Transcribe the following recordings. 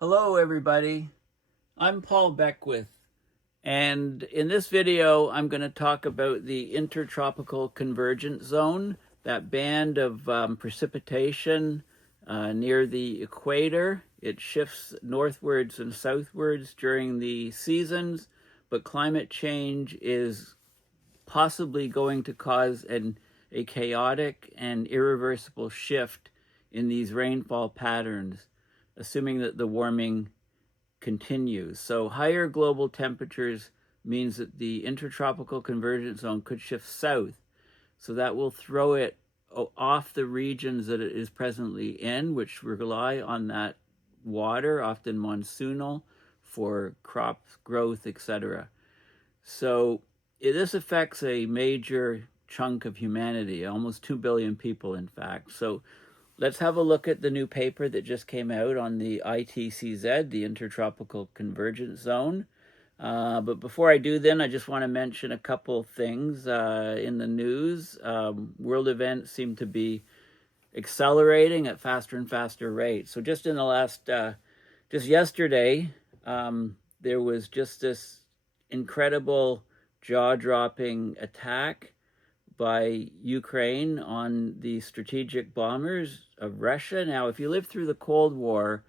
Hello everybody, I'm Paul Beckwith, and in this video I'm going to talk about the Intertropical Convergence Zone, that band of precipitation near the equator. It shifts northwards and southwards during the seasons, but climate change is possibly going to cause a chaotic and irreversible shift in these rainfall patterns, assuming that the warming continues. So higher global temperatures means that the intertropical convergence zone could shift south. So that will throw it off the regions that it is presently in, which rely on that water, often monsoonal, for crop growth, etc. So this affects a major chunk of humanity, almost 2 billion people, in fact. So let's have a look at the new paper that just came out on the ITCZ, the Intertropical Convergence Zone. But before I do then, I just want to mention a couple things in the news. World events seem to be accelerating at faster and faster rates. So just in the last, just yesterday, there was just this incredible jaw-dropping attack by Ukraine on the strategic bombers of Russia. Now, if you lived through the Cold War,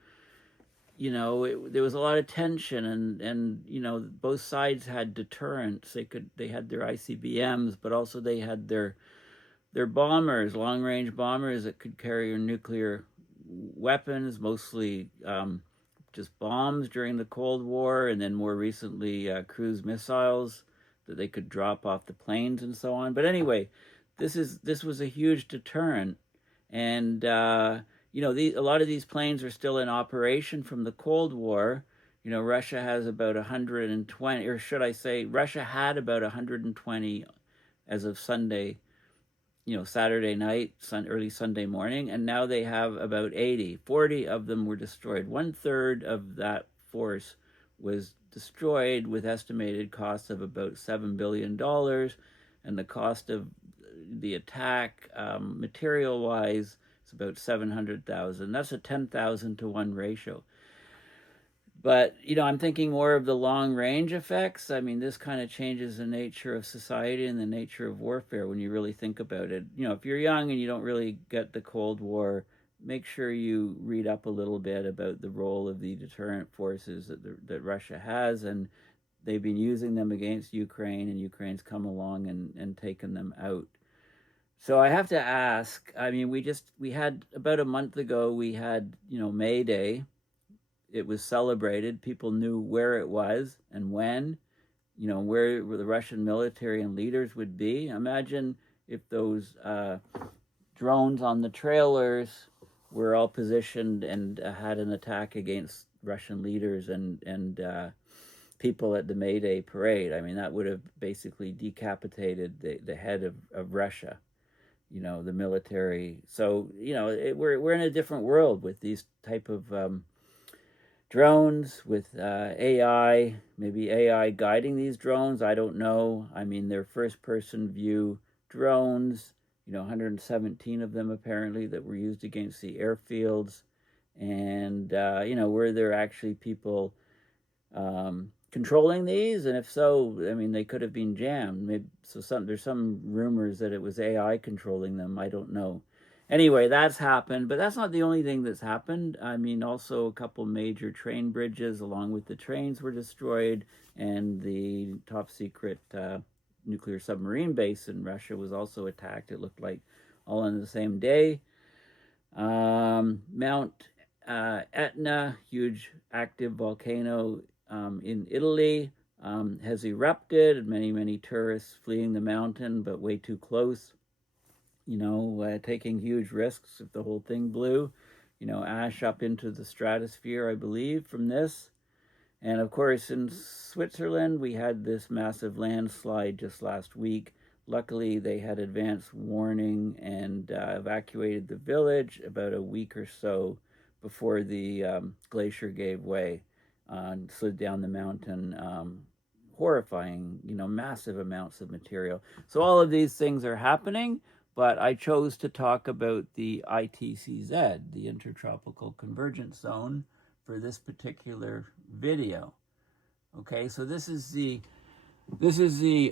you know, there was a lot of tension, and you know, both sides had deterrents. They had their ICBMs, but also they had their bombers, long-range bombers that could carry nuclear weapons, mostly just bombs during the Cold War, and then more recently cruise missiles that they could drop off the planes and so on. But anyway, this was a huge deterrent, and you know, a lot of these planes are still in operation from the Cold War. You know, Russia has about 120, or should I say, Russia had about 120 as of Sunday, you know, Saturday night, early Sunday morning, and now they have about 80. 40 of them were destroyed. 1/3 of that force was destroyed, with estimated costs of about $7 billion, and the cost of the attack, material-wise, is about 700,000. That's a 10,000 to 1 ratio. But, you know, I'm thinking more of the long-range effects. I mean, this kind of changes the nature of society and the nature of warfare when you really think about it. You know, if you're young and you don't really get the Cold War, make sure you read up a little bit about the role of the deterrent forces that Russia has, and they've been using them against Ukraine, and Ukraine's come along and taken them out. So I have to ask, I mean, we had about a month ago, we had, you know, May Day. It was celebrated. People knew where it was and when, you know, where the Russian military and leaders would be. Imagine if those drones on the trailers were all positioned and had an attack against Russian leaders and people at the May Day parade. I mean, that would have basically decapitated the head of Russia, you know, the military. So, you know, we're in a different world with these type of drones, with AI, maybe AI guiding these drones. I don't know. I mean, they're first-person view drones, you know, 117 of them apparently that were used against the airfields. And, you know, were there actually people controlling these? And if so, I mean, they could have been jammed. Maybe, so there's some rumors that it was AI controlling them. I don't know. Anyway, that's happened, but that's not the only thing that's happened. I mean, also a couple major train bridges along with the trains were destroyed, and the top secret nuclear submarine base in Russia was also attacked. It looked like all on the same day. Mount Etna, huge active volcano in Italy, has erupted. Many tourists fleeing the mountain, but way too close. You know, taking huge risks if the whole thing blew. You know, ash up into the stratosphere, I believe, from this. And of course, in Switzerland, we had this massive landslide just last week. Luckily, they had advance warning and evacuated the village about a week or so before the glacier gave way and slid down the mountain. Horrifying, you know, massive amounts of material. So all of these things are happening, but I chose to talk about the ITCZ, the Intertropical Convergence Zone, for this particular video. Okay, so this is the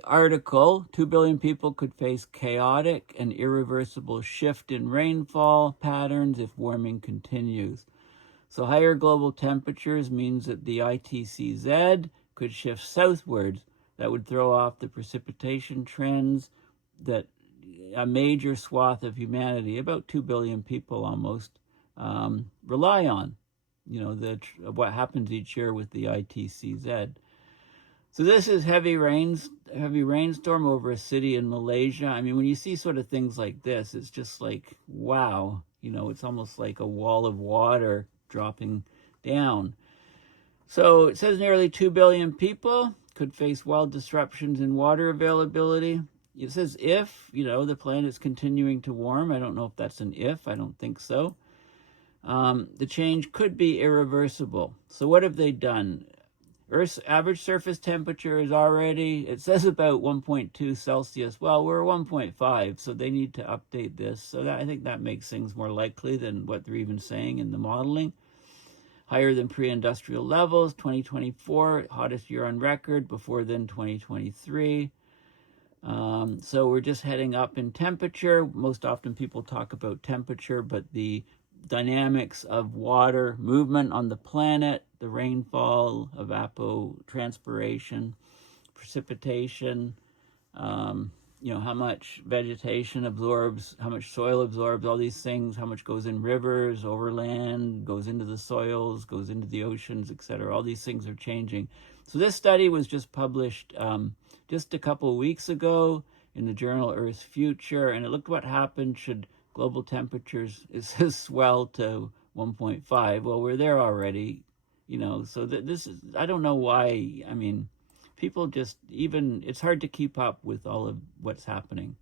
article. 2 billion people could face chaotic and irreversible shift in rainfall patterns if warming continues. So higher global temperatures means that the ITCZ could shift southwards. That would throw off the precipitation trends that a major swath of humanity, about 2 billion people almost, rely on. You know, what happens each year with the ITCZ. So this is heavy rainstorm over a city in Malaysia. I mean, when you see sort of things like this, it's just like, wow, you know, it's almost like a wall of water dropping down. So it says nearly 2 billion people could face wild disruptions in water availability. It says if, you know, the planet's continuing to warm. I don't know if that's an if. I don't think so. The change could be irreversible. So what have they done? Earth's average surface temperature is already, it says about 1.2 Celsius. Well, we're 1.5, so they need to update this. So I think that makes things more likely than what they're even saying in the modeling. Higher than pre-industrial levels, 2024, hottest year on record, before then 2023. So we're just heading up in temperature. Most often people talk about temperature, but the dynamics of water movement on the planet, the rainfall, evapotranspiration, precipitation, you know, how much vegetation absorbs, how much soil absorbs, all these things, how much goes in rivers, overland, goes into the soils, goes into the oceans, etc. All these things are changing. So this study was just published just a couple of weeks ago in the journal Earth's Future, and it looked what happened should global temperatures, it says, swell to 1.5. Well, we're there already, you know, so this is, I don't know why, I mean, people just, even, it's hard to keep up with all of what's happening.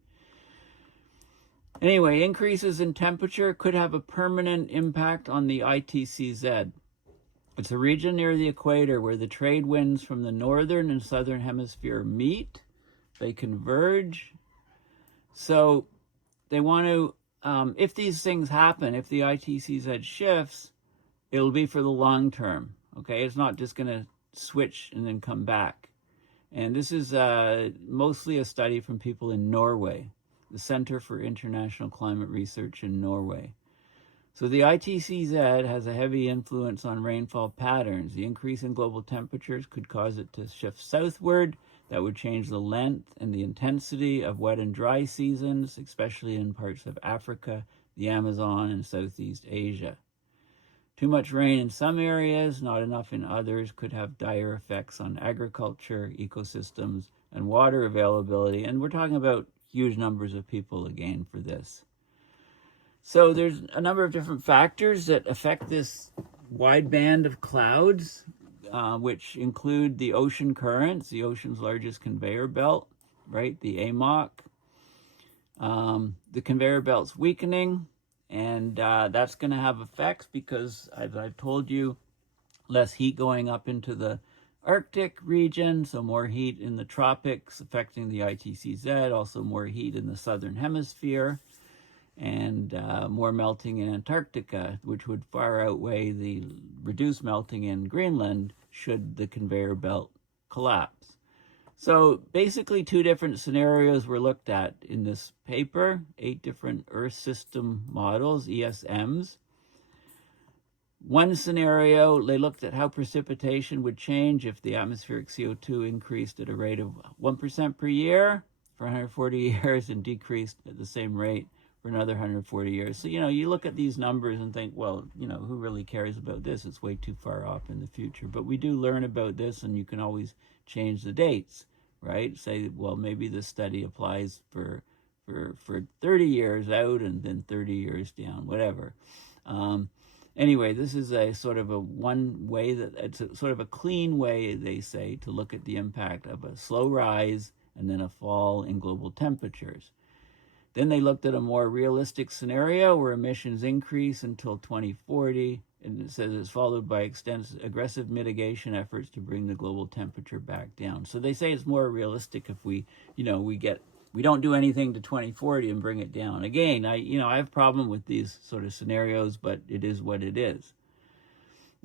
Anyway, increases in temperature could have a permanent impact on the ITCZ. It's a region near the equator where the trade winds from the northern and southern hemisphere meet. They converge. So they want to, if these things happen, if the ITCZ shifts, it'll be for the long term, okay? It's not just going to switch and then come back. And this is mostly a study from people in Norway, the Center for International Climate Research in Norway. So the ITCZ has a heavy influence on rainfall patterns. The increase in global temperatures could cause it to shift southward. That would change the length and the intensity of wet and dry seasons, especially in parts of Africa, the Amazon, and Southeast Asia. Too much rain in some areas, not enough in others, could have dire effects on agriculture, ecosystems, and water availability. And we're talking about huge numbers of people again for this. So there's a number of different factors that affect this wide band of clouds, which include the ocean currents, the ocean's largest conveyor belt, right, the AMOC. The conveyor belt's weakening, and that's going to have effects because, as I've told you, less heat going up into the Arctic region, so more heat in the tropics affecting the ITCZ, also more heat in the southern hemisphere, and more melting in Antarctica, which would far outweigh the reduced melting in Greenland should the conveyor belt collapse. So basically 2 different scenarios were looked at in this paper, 8 different Earth system models, ESMs. One scenario, they looked at how precipitation would change if the atmospheric CO2 increased at a rate of 1% per year for 140 years and decreased at the same rate for another 140 years. So, you know, you look at these numbers and think, well, you know, who really cares about this? It's way too far off in the future. But we do learn about this, and you can always change the dates, right? Say, well, maybe this study applies for 30 years out and then 30 years down, whatever. Anyway, this is a sort of a one way that it's a sort of a clean way, they say, to look at the impact of a slow rise and then a fall in global temperatures. Then they looked at a more realistic scenario where emissions increase until 2040, and it says it's followed by aggressive mitigation efforts to bring the global temperature back down. So they say it's more realistic if we don't do anything to 2040 and bring it down. Again, I have a problem with these sort of scenarios, but it is what it is.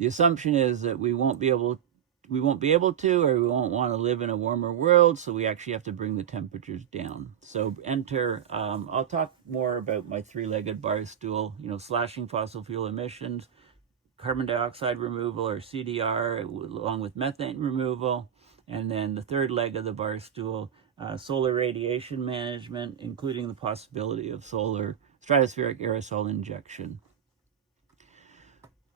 the assumption is that we won't be able to, or we won't want to live in a warmer world, so we actually have to bring the temperatures down. So enter, I'll talk more about my three-legged bar stool, slashing fossil fuel emissions, carbon dioxide removal, or CDR, along with methane removal, and then the third leg of the bar stool, solar radiation management, including the possibility of solar stratospheric aerosol injection.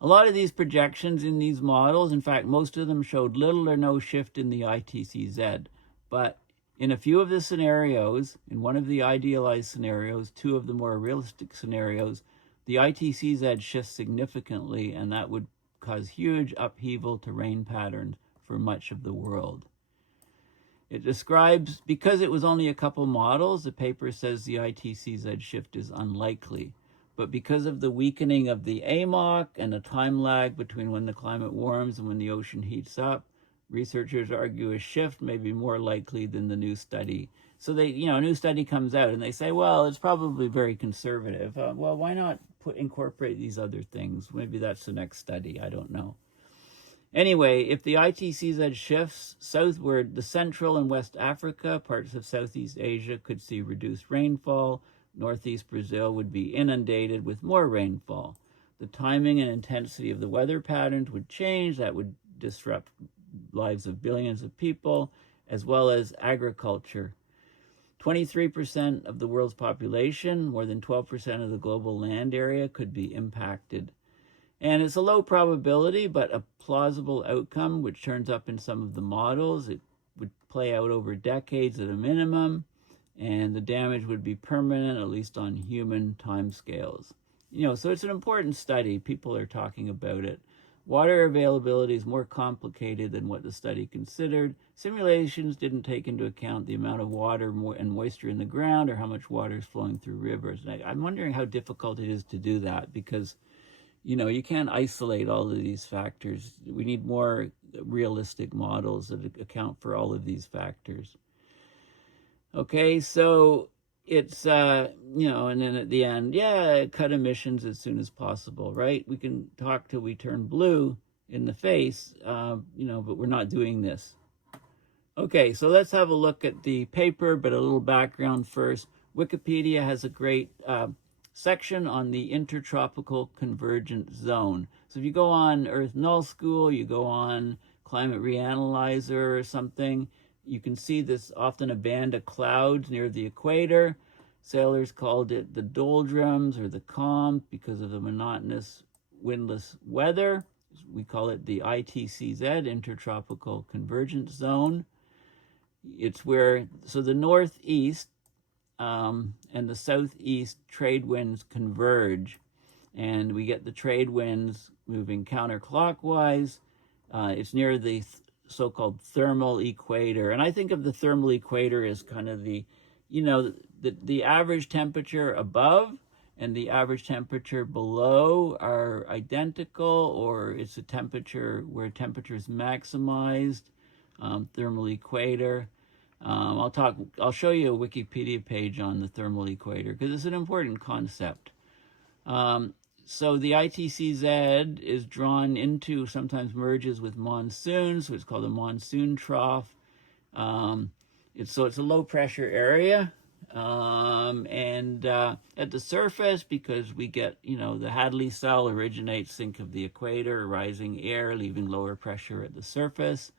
A lot of these projections in these models, in fact, most of them showed little or no shift in the ITCZ. But in a few of the scenarios, in one of the idealized scenarios, two of the more realistic scenarios, the ITCZ shifts significantly, and that would cause huge upheaval to rain patterns for much of the world. It describes, because it was only a couple models, the paper says the ITCZ shift is unlikely. But because of the weakening of the AMOC and the time lag between when the climate warms and when the ocean heats up, researchers argue a shift may be more likely than the new study. So a new study comes out and they say, well, it's probably very conservative. Well, why not incorporate these other things? Maybe that's the next study. I don't know. Anyway, if the ITCZ shifts southward, the Central and West Africa, parts of Southeast Asia could see reduced rainfall. Northeast Brazil would be inundated with more rainfall. The timing and intensity of the weather patterns would change. That would disrupt lives of billions of people, as well as agriculture. 23% of the world's population, more than 12% of the global land area, could be impacted. And it's a low probability, but a plausible outcome, which turns up in some of the models. It would play out over decades at a minimum, and the damage would be permanent, at least on human timescales. So it's an important study. People are talking about it. Water availability is more complicated than what the study considered. Simulations didn't take into account the amount of water and moisture in the ground, or how much water is flowing through rivers. And I'm wondering how difficult it is to do that, because you can't isolate all of these factors. We need more realistic models that account for all of these factors. Okay, so it's, and then at the end, cut emissions as soon as possible, right? We can talk till we turn blue in the face, but we're not doing this. Okay, so let's have a look at the paper, but a little background first. Wikipedia has a great section on the Intertropical Convergence Zone. So if you go on Earth Null School, you go on Climate Reanalyzer or something, you can see this often a band of clouds near the equator. Sailors called it the doldrums or the calm because of the monotonous windless weather. We call it the ITCZ, Intertropical Convergence Zone. It's where, so the northeast and the southeast trade winds converge, and we get the trade winds moving counterclockwise. It's near the so-called thermal equator, and I think of the thermal equator as kind of the average temperature above and the average temperature below are identical, or it's a temperature where temperature is maximized, thermal equator. I'll show you a Wikipedia page on the thermal equator because it's an important concept. So the ITCZ is drawn into, sometimes merges with monsoons, so it's called a monsoon trough. It's a low pressure area. At the surface, because we get, the Hadley cell originates, think of the equator, rising air, leaving lower pressure at the surface.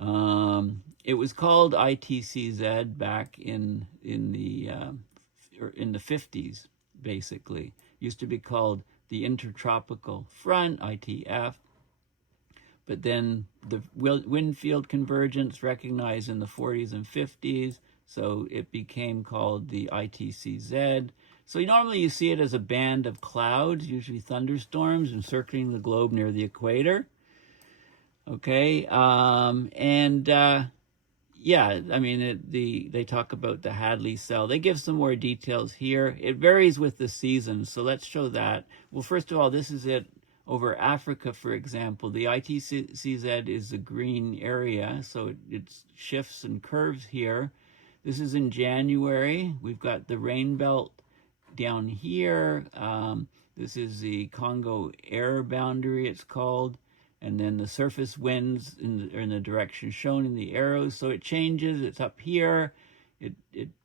It was called ITCZ back in the 50s, basically. Used to be called the Intertropical Front, ITF. But then the wind field convergence recognized in the 40s and 50s, so it became called the ITCZ. So normally you see it as a band of clouds, usually thunderstorms, encircling the globe near the equator. Okay, they talk about the Hadley cell. They give some more details here. It varies with the seasons, so let's show that. Well, first of all, this is it over Africa, for example. The ITCZ is the green area, so it shifts and curves here. This is in January. We've got the rain belt down here. This is the Congo air boundary, it's called. And then the surface winds are in the direction shown in the arrows. So it changes. It's up here.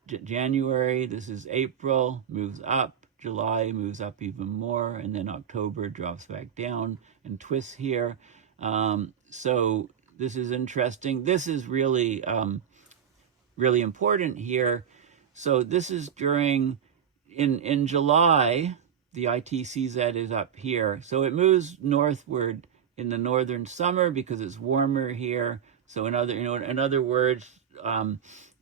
January, this is April, moves up. July moves up even more. And then October drops back down and twists here. So this is interesting. This is really, really important here. So this is during, in July, the ITCZ is up here. So it moves northward in the northern summer because it's warmer here. So in other words, the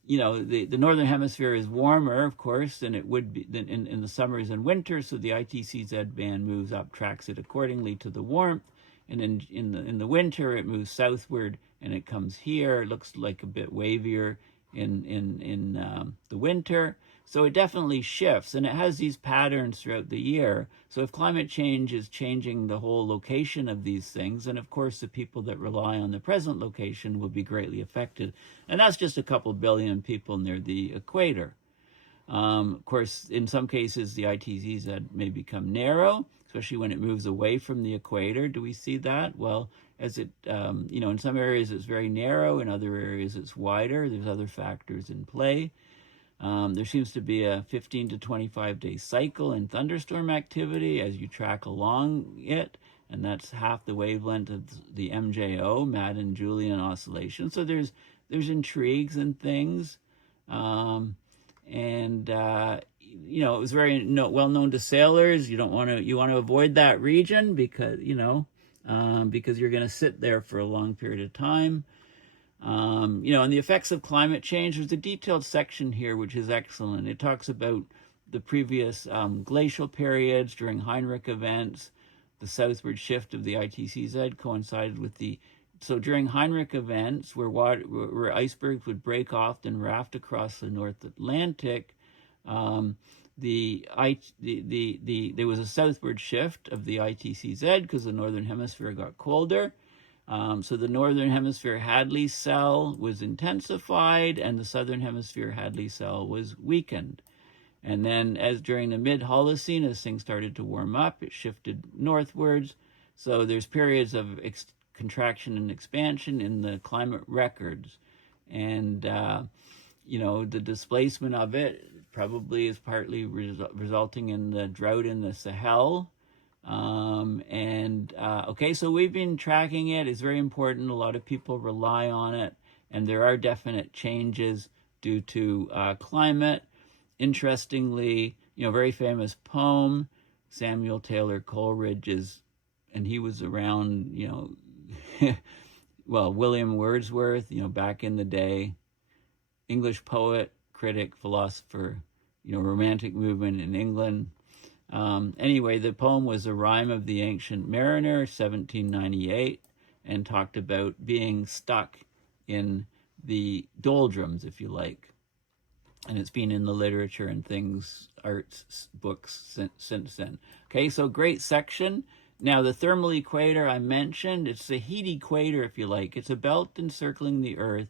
northern hemisphere is warmer, of course, than it would be in the summers and winters. So the ITCZ band moves up, tracks it accordingly to the warmth. And in the winter, it moves southward and it comes here. It looks like a bit wavier in the winter. So it definitely shifts, and it has these patterns throughout the year. So if climate change is changing the whole location of these things, then of course the people that rely on the present location will be greatly affected. And that's just a couple billion people near the equator. Of course, in some cases, the ITCZ may become narrow, especially when it moves away from the equator. Do we see that? Well, as it, in some areas it's very narrow, in other areas it's wider. There's other factors in play. There seems to be a 15 to 25 day cycle in thunderstorm activity as you track along it, and that's half the wavelength of the MJO, Madden-Julian oscillation. So there's intrigues and things, it was very well known to sailors. You want to avoid that region because because you're going to sit there for a long period of time. And the effects of climate change, there's a detailed section here which is excellent. It talks about the previous glacial periods during Heinrich events. The southward shift of the ITCZ coincided with so during Heinrich events, where icebergs would break off and raft across the North Atlantic, there was a southward shift of the ITCZ because the northern hemisphere got colder. So the northern hemisphere Hadley cell was intensified, and the southern hemisphere Hadley cell was weakened. And then, as during the mid-Holocene, as things started to warm up, it shifted northwards. So there's periods of contraction and expansion in the climate records, and the displacement of it probably is partly resulting in the drought in the Sahel. So we've been tracking it. It's very important. A lot of people rely on it, and there are definite changes due to climate. Interestingly, very famous poem, Samuel Taylor Coleridge's, and he was around, William Wordsworth, back in the day, English poet, critic, philosopher, romantic movement in England. Anyway, the poem was a rhyme of the Ancient Mariner, 1798, and talked about being stuck in the doldrums, if you like. And it's been in the literature and things, arts, books since then. Okay, so great section. Now, the thermal equator I mentioned, it's the heat equator, if you like. It's a belt encircling the Earth.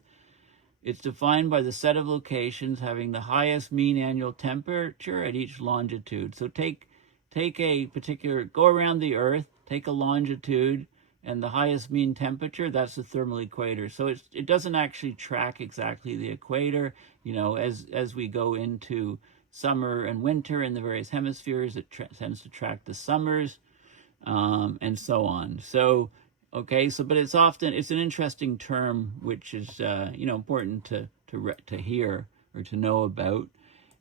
It's defined by the set of locations having the highest mean annual temperature at each longitude. So take a particular, go around the Earth, take a longitude, and the highest mean temperature, that's the thermal equator. So it doesn't actually track exactly the equator. As we go into summer and winter in the various hemispheres, it tends to track the summers, and so on. So, but it's an interesting term, which is, important to hear or to know about.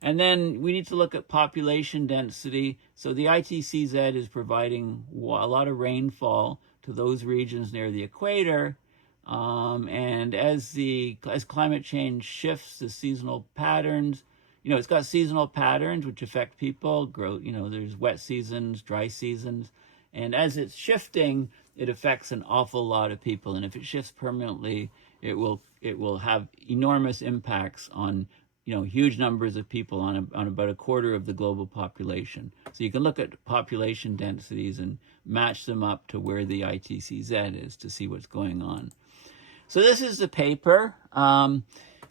And then we need to look at population density. So the ITCZ is providing a lot of rainfall to those regions near the equator. And as climate change shifts the seasonal patterns, it's got seasonal patterns which affect people. There's wet seasons, dry seasons. And as it's shifting, it affects an awful lot of people. And if it shifts permanently, it will have enormous impacts on huge numbers of people on about a quarter of the global population. So you can look at population densities and match them up to where the ITCZ is to see what's going on. So this is the paper.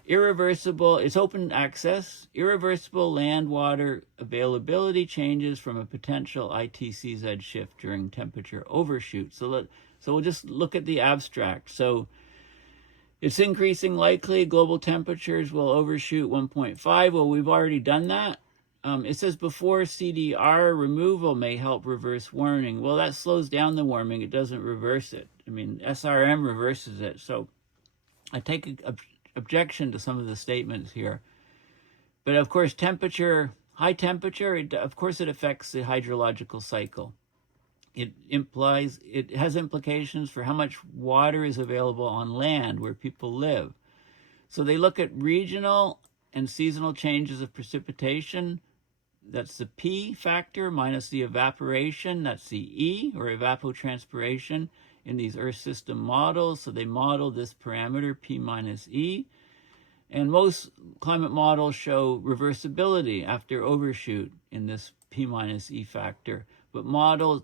irreversible, it's open access, irreversible land water availability changes from a potential ITCZ shift during temperature overshoot. So we'll just look at the abstract. So it's increasing likely global temperatures will overshoot 1.5. Well, we've already done that. It says before CDR removal may help reverse warming. Well, that slows down the warming. It doesn't reverse it. I mean, SRM reverses it. So I take objection to some of the statements here. But of course, high temperature, of course it affects the hydrological cycle. It has implications for how much water is available on land where people live. So they look at regional and seasonal changes of precipitation. That's the P factor minus the evaporation. That's the E, or evapotranspiration, in these Earth system models. So they model this parameter, P minus E. And most climate models show reversibility after overshoot in this P minus E factor. But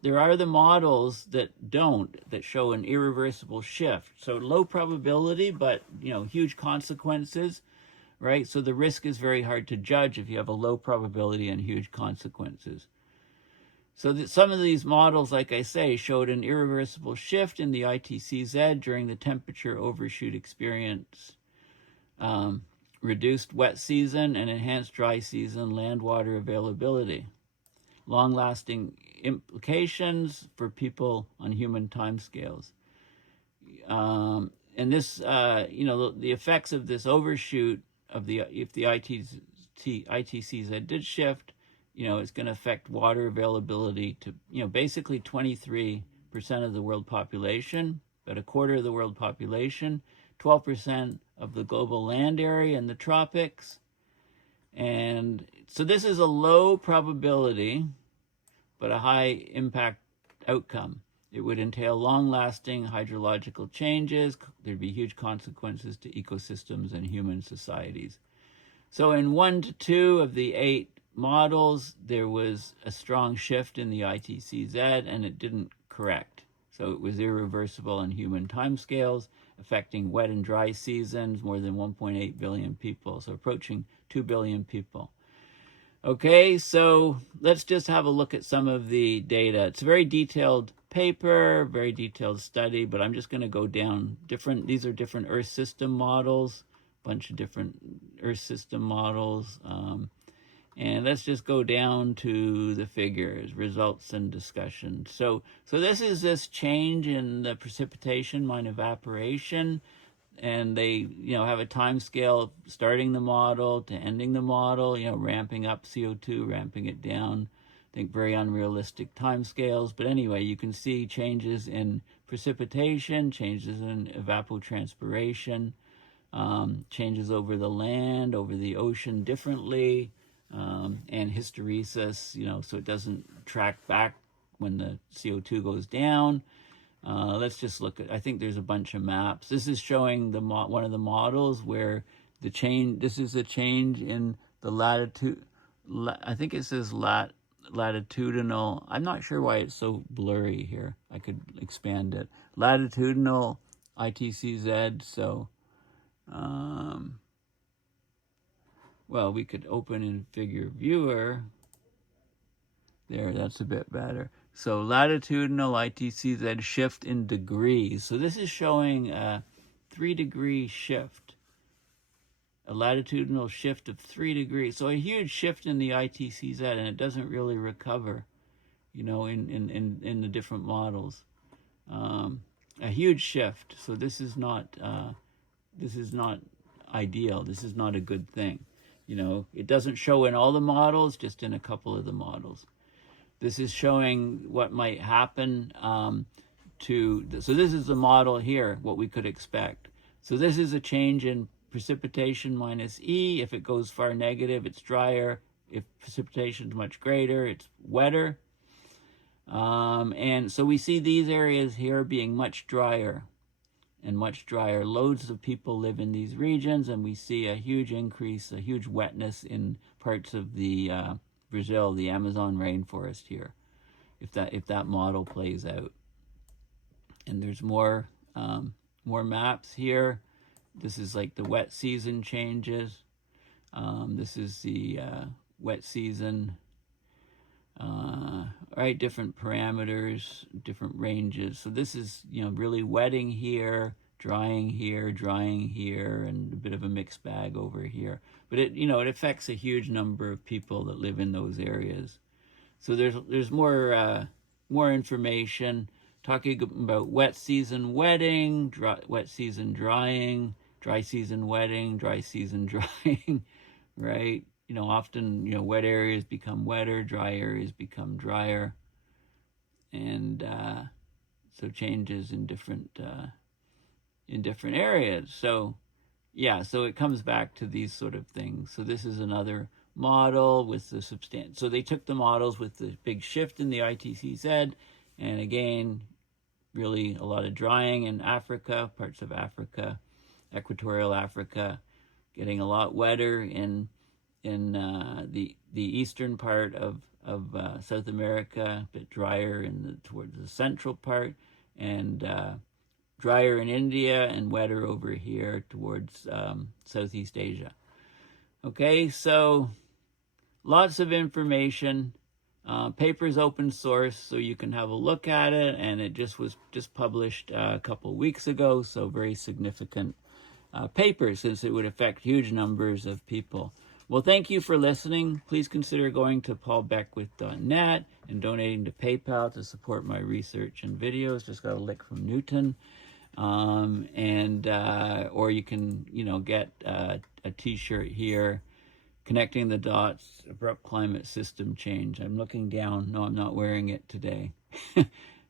there are the models that don't, that show an irreversible shift. So low probability, but huge consequences, right? So the risk is very hard to judge if you have a low probability and huge consequences. So some of these models, like I say, showed an irreversible shift in the ITCZ during the temperature overshoot experience. Reduced wet season and enhanced dry season land water availability. Long-lasting implications for people on human timescales. And this, the effects of this overshoot if the ITCZ did shift, it's going to affect water availability to, basically 23% of the world population, about a quarter of the world population, 12% of the global land area in the tropics. And so this is a low probability, but a high impact outcome. It would entail long-lasting hydrological changes. There'd be huge consequences to ecosystems and human societies. So in 1 to 2 of the 8 models, there was a strong shift in the ITCZ, and it didn't correct. So it was irreversible on human timescales, affecting wet and dry seasons, more than 1.8 billion people, so approaching 2 billion people. Okay, so let's just have a look at some of the data. It's a very detailed paper, very detailed study, but I'm just going to go down these are different Earth system models, a bunch of different Earth system models. And let's just go down to the figures, results and discussion. So this is this change in the precipitation minus evaporation, and they have a time scale starting the model to ending the model, ramping up CO2, ramping it down. I think very unrealistic time scales, but anyway, you can see changes in precipitation, changes in evapotranspiration, changes over the land, over the ocean differently. And hysteresis, so it doesn't track back when the CO2 goes down. Let's just look at, I think there's a bunch of maps. This is showing one of the models where the change, this is a change in the latitude, I think it says latitudinal, I'm not sure why it's so blurry here. I could expand it. Latitudinal ITCZ, so, well, we could open in figure viewer. There, that's a bit better. So latitudinal ITCZ shift in degrees. So this is showing a 3-degree shift, a latitudinal shift of 3 degrees. So a huge shift in the ITCZ, and it doesn't really recover, in the different models. A huge shift. So this is not ideal. This is not a good thing. It doesn't show in all the models, just in a couple of the models. This is showing what might happen so this is the model here, what we could expect. So this is a change in precipitation minus E. If it goes far negative, it's drier. If precipitation is much greater, it's wetter. And so we see these areas here being much drier and much drier. Loads of people live in these regions, and we see a huge increase, a huge wetness in parts of the Brazil, the Amazon rainforest here, if that model plays out. And there's more maps here. This is like the wet season changes. This is the wet season. Right, different parameters, different ranges. So this is, really wetting here, drying here, and a bit of a mixed bag over here. But it affects a huge number of people that live in those areas. So there's more information talking about wet season wetting, wet season drying, dry season wetting, dry season drying, right? Often, wet areas become wetter, dry areas become drier. And so changes in different areas. So, yeah, so it comes back to these sort of things. So this is another model with the so they took the models with the big shift in the ITCZ, and again, really a lot of drying in Africa, parts of Africa, equatorial Africa, getting a lot wetter in the eastern part of South America, a bit drier towards the central part, and drier in India and wetter over here towards Southeast Asia. Okay, so lots of information. Paper's open source, so you can have a look at it, and it was published a couple weeks ago, so very significant paper, since it would affect huge numbers of people. Well, thank you for listening. Please consider going to paulbeckwith.net and donating to PayPal to support my research and videos. Just got a lick from Newton. Or you can, get a t-shirt here, Connecting the Dots, Abrupt Climate System Change. I'm looking down. No, I'm not wearing it today.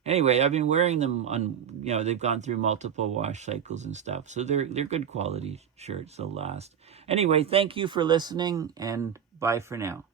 Anyway, I've been wearing them on, they've gone through multiple wash cycles and stuff. So they're good quality shirts. They'll last. Anyway, thank you for listening, and bye for now.